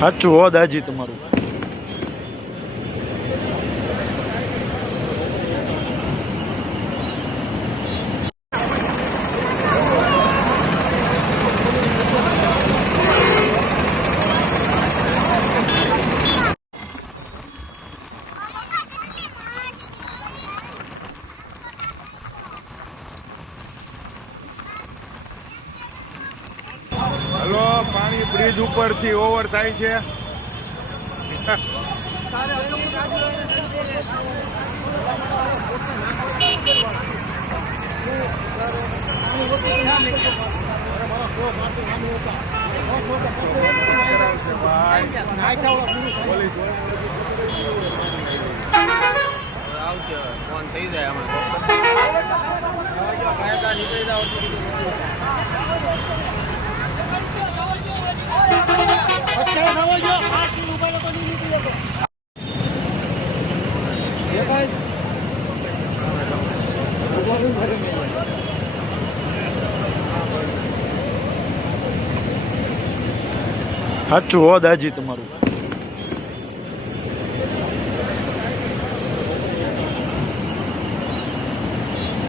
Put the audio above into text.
સાચું હો દાજી તમારું. પાણી બ્રિજ ઉપરથી ઓવર થાય છે. આવશે. ફોન થઈ જાય આમાં. સાચું હોદ હાજી તમારું.